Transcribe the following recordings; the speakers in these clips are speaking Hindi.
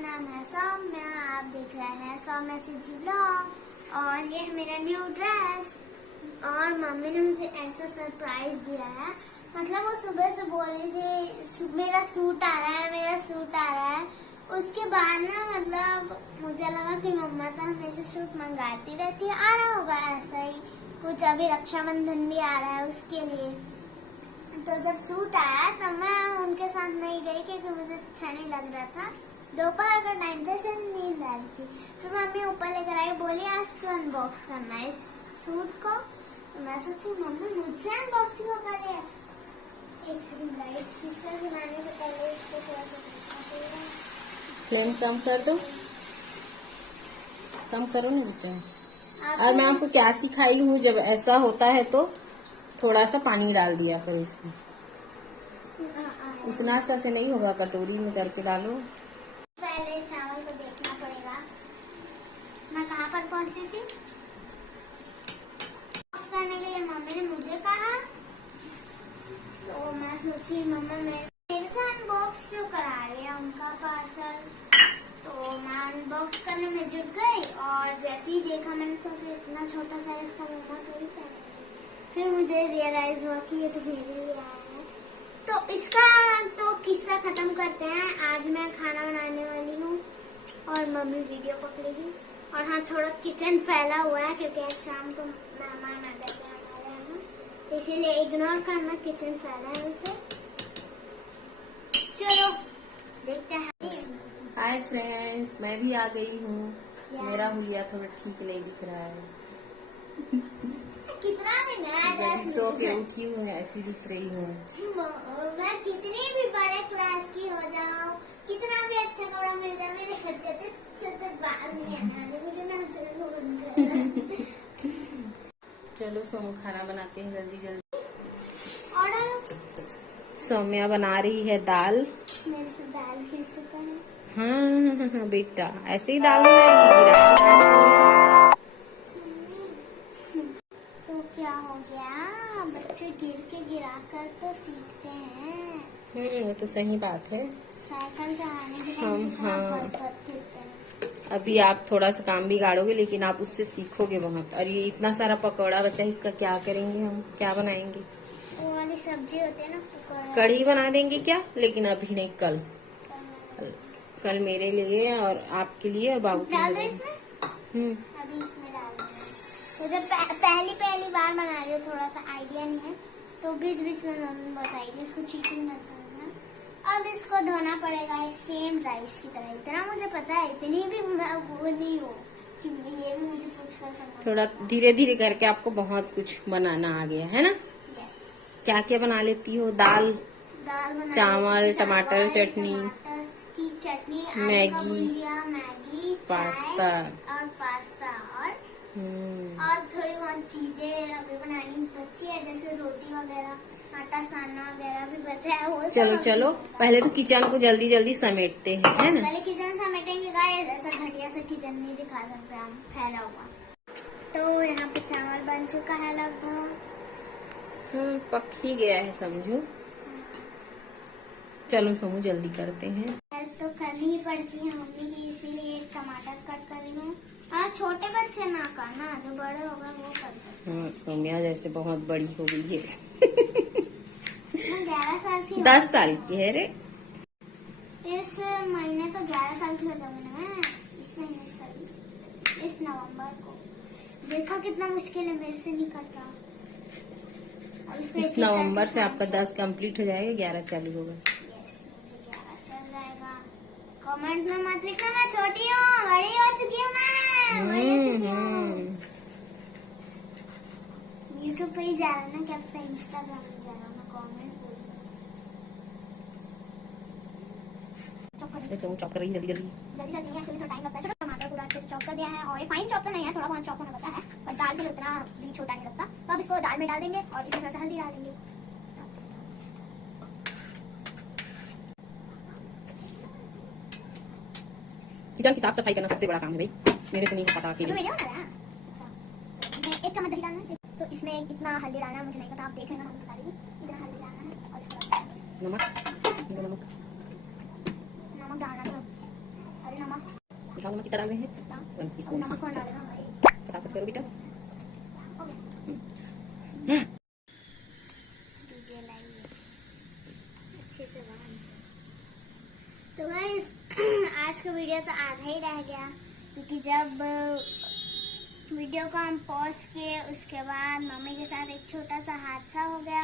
नाम है सौम्या, आप देख रहे हैं सौम्या जी ब्लॉग। और ये है मेरा न्यू ड्रेस। और मम्मी ने मुझे ऐसा सरप्राइज दिया है, मतलब वो सुबह से बोल रही थी मेरा सूट आ रहा है, मेरा सूट आ रहा है। उसके बाद ना मतलब मुझे लगा कि मम्मा तो हमेशा सूट मंगाती रहती है, आ रहा होगा ऐसा ही कुछ। अभी रक्षाबंधन भी आ रहा है उसके लिए। तो जब सूट आया तब मैं उनके साथ नहीं गई क्योंकि मुझे अच्छा नहीं लग रहा था। दोपहर का टाइम था, सिर्फ नींद आ रही थी। फिर मम्मी ऊपर लेकर आई, बोली आज तो अनबॉक्स करना है इस सूट को। तो मैं सोची मम्मी मुझसे अनबॉक्सिंग कर रही है। एक सेकंड गाइस, किस्सा सुनाने से पहले इसको थोड़ा सा फ्लेम कम कर दो, कम करो नहीं बेटा। और मैं आपको क्या सिखाई हूँ, जब ऐसा होता है तो थोड़ा सा पानी डाल दिया करो इसमें। उतना सा से नहीं होगा, कटोरी में करके डालो। पहले चावल को देखना पड़ेगा। मैं कहाँ पर पहुँची थी? बॉक्स करने के लिए मम्मी ने मुझे कहा, तो मैं सोची मम्मा मेरे से अनबॉक्स क्यों करा रही है उनका पार्सल। तो मैं अनबॉक्स करने में जुट गई और जैसे ही देखा मैंने सोचा इतना छोटा साइज का मम्मा कभी पहने। फिर मुझे रियलाइज हुआ कि ये तो मेरे लिए आया है। तो इसका तो किस्सा खत्म करते हैं। आज मैं खाना बनाने वाली हूँ और मम्मी वीडियो पकड़ेगी। और हाँ, थोड़ा किचन फैला हुआ है क्योंकि आज शाम को मेहमान आ गए थे हमारे यहाँ, इसीलिए इग्नोर करना, किचन फैला है उसे। चलो देखते हैं। हाय फ्रेंड्स, मैं भी आ गई हूँ। मेरा हुलिया थोड़ा ठीक नहीं दिख रहा है। कितना भी नया ड्रेस सो के उठी हूँ, ऐसी दिख रही हूँ। मैं कितनी भी बड़े क्लास की हो जाऊँ, कितना भी अच्छा कपड़ा मिल जाए, मेरे हरकतें सत्तरबाज नहीं आने, मुझे नाचने को मन कर रहा है। चलो सोमू, खाना बनाते हैं जल्दी जल्दी। ऑर्डर। सौम्या बना रही है दाल। मेरे से दाल खिल चुका है। हाँ बेटा, ऐसे ही दाल बनाएगी। तो क्या हो गया, बच्चे गिर के गिरा कर तो सीखते हैं। ये तो सही बात है। साइकिल चलाने के हम टाइम हाँ, गिरते हैं। अभी आप थोड़ा सा काम बिगाड़ोगे लेकिन आप उससे सीखोगे बहुत। और ये इतना सारा पकौड़ा बचा, इसका क्या करेंगे हम, क्या बनाएंगे? वो वाली सब्जी होती है ना, पकौड़ा। कढ़ी बना देंगे क्या? लेकिन अभी नहीं, कल कल मेरे लिए और आपके लिए और बाबू के डाल दो लिए। इसमें। अभी इसमें डाल दो। मुझे पहली बार बना रही हूँ, थोड़ा सा आइडिया नहीं है, तो बीच बीच में मम्मी बताएगी, इसको चीटिंग मत समझना। अब इसको धोना पड़ेगा सेम राइस की तरह। इतना मुझे पता है, इतनी भी वो नहीं हो कि ये भी मुझे पूछ कर करना। थोड़ा धीरे धीरे करके आपको बहुत कुछ बनाना आ गया है ना। क्या क्या बना लेती हो? दाल बना, चावल, टमाटर चटनी, की चटनी, मैगी, पास्ता और थोड़ी बहुत चीजें अभी बनानी बची है, जैसे रोटी वगैरह, आटा सानना वगैरह भी बचा है। वो चलो चलो, पहले तो किचन को जल्दी जल्दी समेटते हैं, है ना। पहले किचन समेटेंगे गाइस, ऐसा घटिया सा किचन नहीं दिखा सकते हम फैला हुआ। तो यहाँ पे चावल बन चुका है लगभग। पक ही गया है समझो। चलो सोमू, जल्दी करते हैं। हेल्प तो करनी ही पड़ती है मम्मी की, इसीलिए टमाटर कट कर रही हूँ। और छोटे बच्चे ना करना, जो बड़े हो गए वो कर सकते। हाँ, सोम्या जैसे बहुत बड़ी हो गई है। 11 साल की 10 साल की है रे। इस महीने तो 11 साल की हो जाऊंगी ना मैं। इस महीने सॉरी, इस नवंबर को। देखा कितना मुश्किल है, मेरे से नहीं कट रहा। अब इस नवंबर से आपका 10 कंप्लीट हो जाएगा, 11 चालू होगा। यस, मुझे 11 चल जाएगा। कमेंट में मत लिखना मैं छोटी हूँ, बड़ी हो चुकी हूँ मैं, बड़ी हो चुकी हूँ। यूट्यूब पे ही जा रहा ना, क्या पता इंस्टाग्राम में जा रहा। मैं कमेंट चॉप कर रही जल्दी जल्दी। जल्दी है, थोड़ा टाइम लगता है। छोटा टमाटर पूरा अच्छे से चॉप कर दिया है, और फाइन चॉप तो नहीं है, थोड़ा बहुत चॉप होना बचा है, पर दाल के लिए उतना भी छोटा नहीं लगता। तो अब इसको दाल में डाल देंगे और इसमें थोड़ा सा हल्दी डाल देंगे। किचन की साफ सफाई करना सबसे बड़ा काम है भाई, मेरे से नहीं हो पाता अकेले। वीडियो बना रहा है। इसमें 1 चम्मच दही डालना है, तो इसमें इतना हल्दी डालना है, मुझे नहीं पता, आप देख लेना, हम बता देंगे। इतना हल्दी डालना है और इसको नमक नमक डालना था। अरे दिखाओ मम्मा कितना डाल रहे हैं। 1 टीस्पून। मम्मा कौन डालेगा भाई? फटाफट करो बेटा। डीजे लाइए अच्छे से बांध। तो गाइस आज का वीडियो तो आधा ही रह गया, क्योंकि जब वीडियो को हम पॉज किए उसके बाद मम्मी के साथ एक छोटा सा हादसा हो गया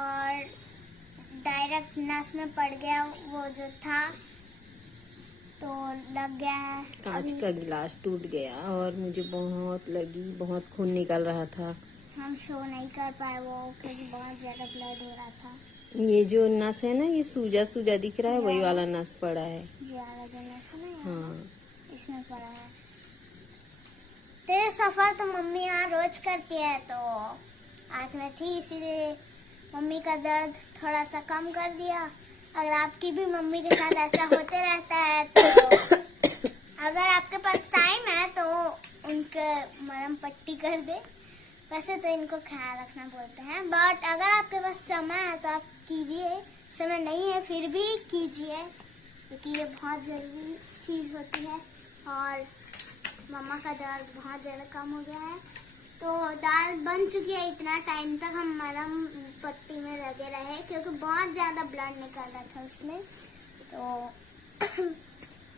और डायरेक्ट नस में पड़ गया वो जो था, तो लग गया है। कांच का गिलास टूट गया और मुझे बहुत लगी, बहुत खून निकल रहा था। हम शो नहीं कर पाए वो, क्योंकि बहुत ज्यादा ब्लड हो रहा था। ये जो नस है ना, ये सूजा सूजा दिख रहा है, वही वाला नस पड़ा है। जो वाला जो नस है ना, हाँ इसमें पड़ा है। तो ये सफर तो मम्मी यहाँ रोज करती है, तो आज मैं थी इसीलिए मम्मी का दर्द थोड़ा सा कम कर दिया। अगर आपकी भी मम्मी के साथ ऐसा होते रहता है तो अगर आपके पास टाइम है तो उनके मरहम पट्टी कर दे। वैसे तो इनको ख्याल रखना बोलते हैं, बट अगर आपके पास समय है तो आप कीजिए, समय नहीं है फिर भी कीजिए, क्योंकि ये बहुत ज़रूरी चीज़ होती है। और मम्मा का दर्द बहुत ज़्यादा कम हो गया है, तो दाल बन चुकी है। इतना टाइम तक हम मरहम पट्टी में लगे रहे क्योंकि बहुत ज़्यादा ब्लड निकल रहा था उसमें, तो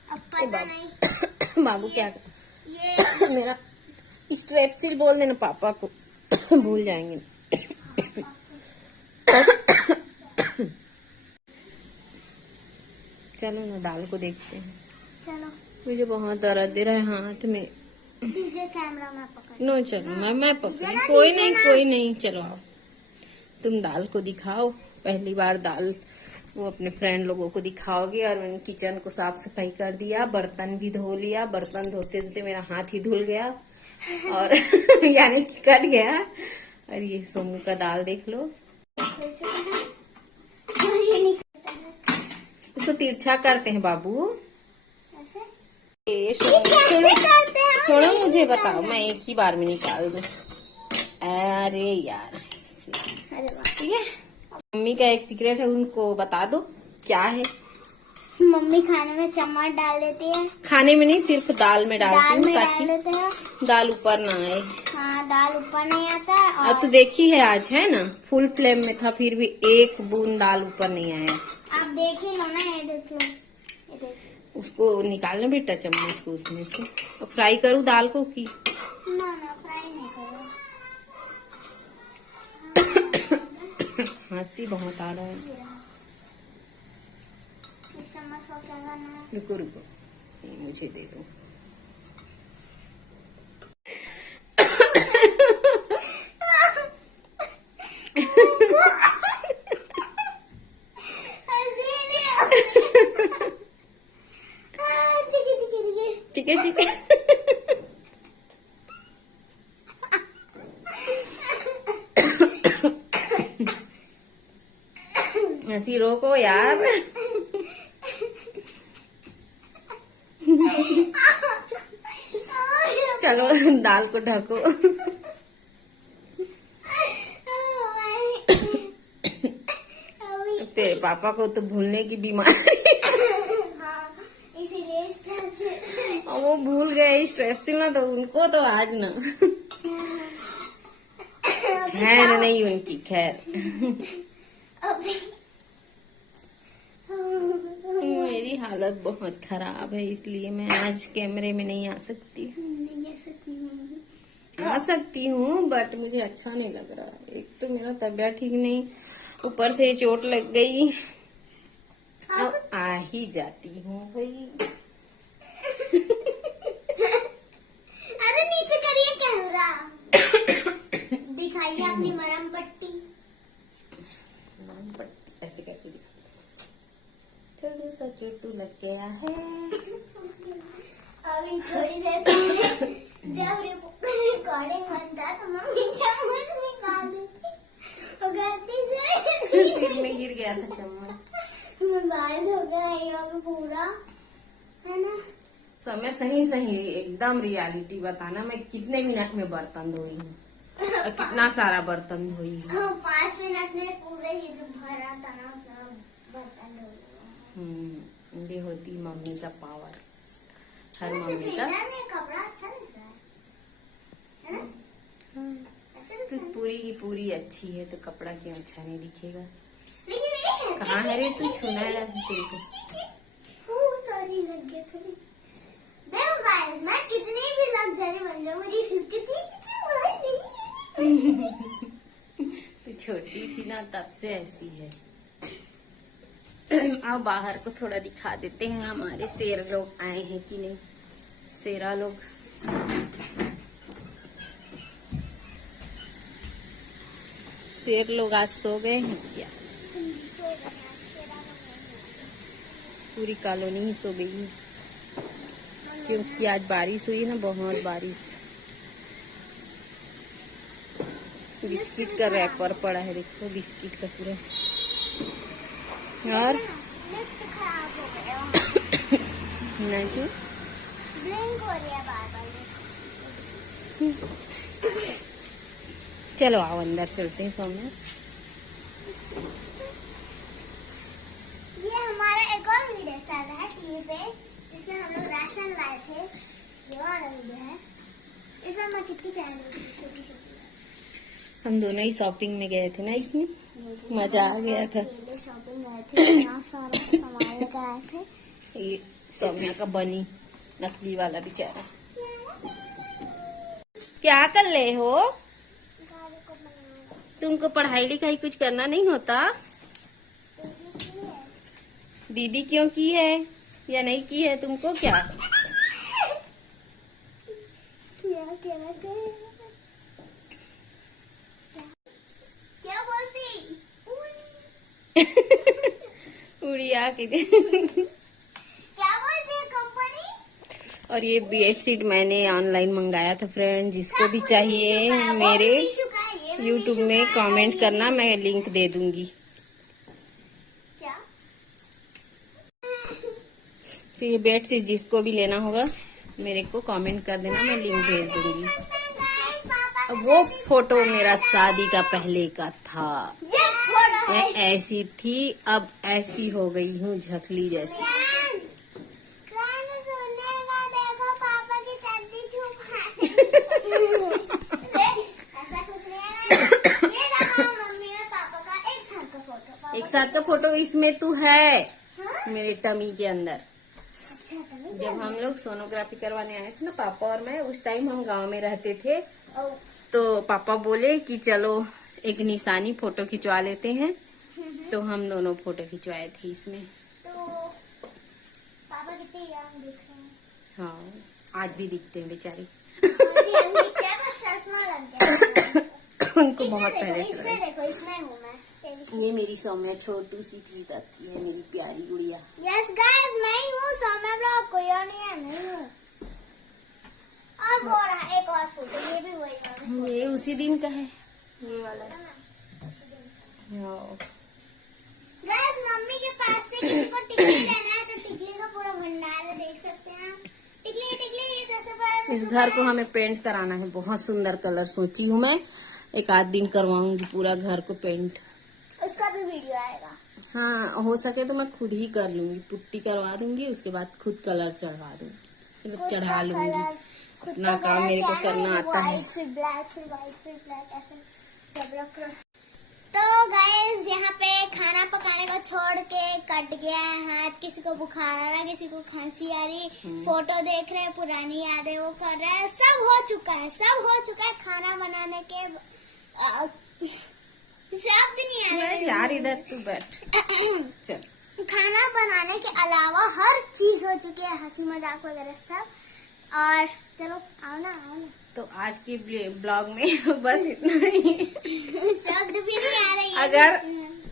अब पता नहीं बाबू क्या ये मेरा स्ट्रेप्सिल बोल देना पापा को, भूल जाएंगे। चलो ना दाल को देखते हैं। चलो मुझे बहुत दर्द दे रहा है हाथ में। दीजिए कैमरा में पकड़। नो चलो मैं पकड़ी, दीजिए ना, कोई दीजिए नहीं ना। कोई नहीं, चलो आओ तुम दाल को दिखाओ। पहली बार दाल वो अपने फ्रेंड लोगों को दिखाओगी। और मैंने किचन को साफ सफाई कर दिया, बर्तन भी धो लिया। बर्तन धोते धोते मेरा हाथ ही धुल गया और यानी कि कट गया। और ये सोनू का दाल देख लो, ये नहीं करता है इसको तिरछा करते हैं बाबू। ऐसे। ये कैसे करते हैं? छोड़ो मुझे बताओ, मैं एक ही बार में निकाल दूं। अरे यार अरे वाह, ठीक है। मम्मी का एक सीक्रेट है, उनको बता दो क्या है। मम्मी खाने में चम्मच डाल देती है, खाने में नहीं, सिर्फ दाल में दाल डालती हूँ में डाल ताकि देते हैं। दाल ऊपर ना आए। हाँ, दाल ऊपर नहीं आता है। अब तो देखी है आज, है ना, फुल फ्लेम में था फिर भी एक बूंद दाल ऊपर नहीं आया। आप देख ही लो ना, ये देख लो, ये देख। उसको निकालना बेटा चम्मच को उसमें से। और फ्राई करूँ दाल को की ना फ्राई नहीं करो। हंसी बहुत आ रहा है। इस चम्मच को क्या करना है? रुको रुको, ये मुझे दे दो। ठीक है ठीक है। हंसी रोको यार। चलो दाल को ढको। तेरे पापा को तो भूलने की बीमारी। वो भूल गए स्ट्रेप्सिल ना, तो उनको तो आज ना खैर नहीं उनकी खैर। मेरी हालत बहुत खराब है, इसलिए मैं आज कैमरे में नहीं आ सकती। आ सकती हूँ बट मुझे अच्छा नहीं लग रहा। एक तो मेरा तबीयत ठीक नहीं, ऊपर से चोट लग गई। अब आ ही जाती हूँ भाई। अरे नीचे करिए कैमरा, दिखाइए अपनी मरहम पट्टी। ऐसे करके दिखा, थोड़ा सा चोटू लग गया है। अभी थोड़ी देर पहले जब रिकॉर्डिंग बनता तो मम्मी चम्मच निकाल देती और गलती से सिर में गिर गया था चम्मच। मैं बारिश होकर आई हूँ पूरा, है ना। समय सही सही एकदम रियलिटी बताना, मैं कितने मिनट में बर्तन धोई हूँ और कितना सारा बर्तन धोई हूँ। 5 मिनट में पूरे ये जो भरा था ना उतना बर्तन धो लिया। ये होती मम्मी का पावर। हर मम्मी का। कपड़ा अच्छा लग रहा है ना? अच्छा लग तो रहा है। पूरी की पूरी अच्छी है तो कपड़ा क्यों अच्छा नहीं दिखेगा? लेकिन कहाँ है रे तू? छूना है तेरे को। सॉरी लग गया थोड़ी। देखो गाइस, मैं कितनी भी लग्जरी बन जाऊं, मुझे कितनी तू छोटी थी ना तब से ऐसी है। अब बाहर को थोड़ा दिखा देते हैं हमारे शेर लोग आए हैं कि नहीं। शेरा लोग शेर लोग आज सो गए हैं क्या? पूरी कॉलोनी ही सो गई है क्योंकि आज बारिश हुई ना, बहुत बारिश। बिस्किट का रैपर पड़ा है, देखो बिस्किट का पूरा। और खराब हो गया। नहीं ब्लिंक हो रही है बार-बार। चलो आओ अंदर चलते हैं सौम्या। ये हमारा एक और वीडियो चल रहा है टीवी पे, जिसमें हम लोग राशन लाए थे। ये वाला वीडियो है। इसमें मैं कितनी प्यारी छोटी छोटी। हम दोनों ही शॉपिंग में गए थे ना, इसमें मजा आ गया था। शॉपिंग गए थे, इतना सारा सामान लेकर आए थे। ये सौम्या का बनी नकली वाला बेचारा। क्या कर ले हो? गाड़ी को बनाना। तुमको पढ़ाई लिखाई कुछ करना नहीं होता? तो इसलिए दीदी क्यों की है या नहीं की है तुमको क्या? क्या क्या बोलती? उड़िया के दे। क्या बोलती है कंपनी? और ये बेडशीट मैंने ऑनलाइन मंगाया था फ्रेंड, जिसको भी चाहिए मेरे यूट्यूब में कमेंट करना, मैं लिंक दे दूंगी। क्या? तो ये बेडशीट जिसको भी लेना होगा मेरे को कमेंट कर देना, मैं लिंक भेज दूंगी। अब वो फोटो मेरा शादी का पहले का था। ये फोटो मैं है। ऐसी थी, अब ऐसी हो गई हूँ झकली जैसी। देखो पापा की चड्डी छुप ऐसा कुछ नहीं है। ये रहा मम्मी और पापा का एक साथ का फोटो। एक साथ का फोटो इसमें तू है हाँ? मेरे टमी के अंदर। अच्छा तभी जब हम लोग सोनोग्राफी करवाने आए थे ना पापा और मैं, उस टाइम हम गांव में रहते थे, ओ, तो पापा बोले कि चलो एक निशानी फोटो खिंचवा लेते हैं, तो हम दोनों फोटो खिंचवाए थे इसमें। तो पापा कितने यंग दिख रहे हैं। हाँ आज भी दिखते हैं बेचारे। यंग दिखते हैं, बस चश्मा लग गया। उनको बहुत पहले से इसमें देखो, इसमें हूँ मैं। ये मेरी सौम्या छोटू सी थी तब की है, मेरी प्यारी गुड़िया। यस गाइस, मैं ही हूँ सौम्या ब्लॉग, कोई और नहीं है, मैं ही हूँ। और वो रहा एक और फोटो, ये भी वही वाला। ये उसी दिन का है, ये वाला। गाइस, मम्मी के पास से किसी को टिकली लेना है तो टिकली का पूरा भंडार है, देख सकते हैं आप। टिकली टिकली ये 10 रुपए। इस घर को हमें पेंट कराना है, बहुत सुंदर कलर सोची हूँ मैं, एक आध दिन करवाऊंगी पूरा घर को पेंट। उसका भी वीडियो आएगा। हाँ हो सके तो मैं खुद ही कर लूंगी, पुट्टी करवा दूंगी, उसके बाद खुद कलर चढ़वा दूंगी, मतलब चढ़ा लूंगी। अपना काम मेरे को करना आता है। व्हाइट फिर ब्लैक, फिर व्हाइट फिर ब्लैक, ऐसे जबरा क्रॉस। तो गाइस, यहाँ पे खाना पकाने को छोड़ के कट गया है हाथ, किसी को बुखार आ रहा है, किसी को खांसी आ रही, फोटो देख रहे हैं, पुरानी यादें वो कर रहे हैं, सब हो चुका है, सब हो चुका है। खाना बनाने के शब्द नहीं आ रहे यार इधर तू बैठ। चल खाना बनाने के अलावा हर चीज हो चुकी है, हंसी मजाक वगैरह सब। और चलो आओ ना तो आज के ब्लॉग में बस इतना ही। शब्द भी नहीं आ रही है। अगर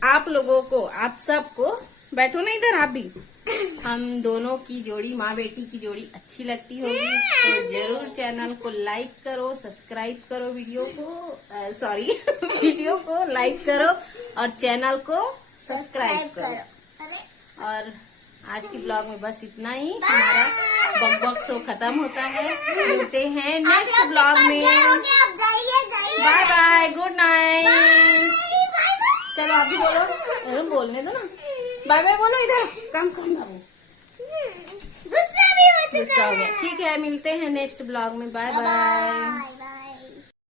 आप लोगों को, आप सबको, बैठो ना इधर आप भी, हम दोनों की जोड़ी, माँ बेटी की जोड़ी अच्छी लगती होगी तो जरूर चैनल को लाइक करो, सब्सक्राइब करो, वीडियो को लाइक करो और चैनल को सब्सक्राइब करो। अरे और आज की ब्लॉग में बस इतना ही, हमारा बक शो खत्म होता है। मिलते हैं नेक्स्ट ब्लॉग में। आप जाइए बाय बाय, गुड नाइट। चलो आप भी बोलो, अरे बोलने दो ना, बाय बाय बोलो, इधर काम बाबू। गुस्सा भी होता चुका गुस्सा हो है। गया। ठीक है, मिलते हैं नेक्स्ट ब्लॉग में। Bye bye. Bye bye.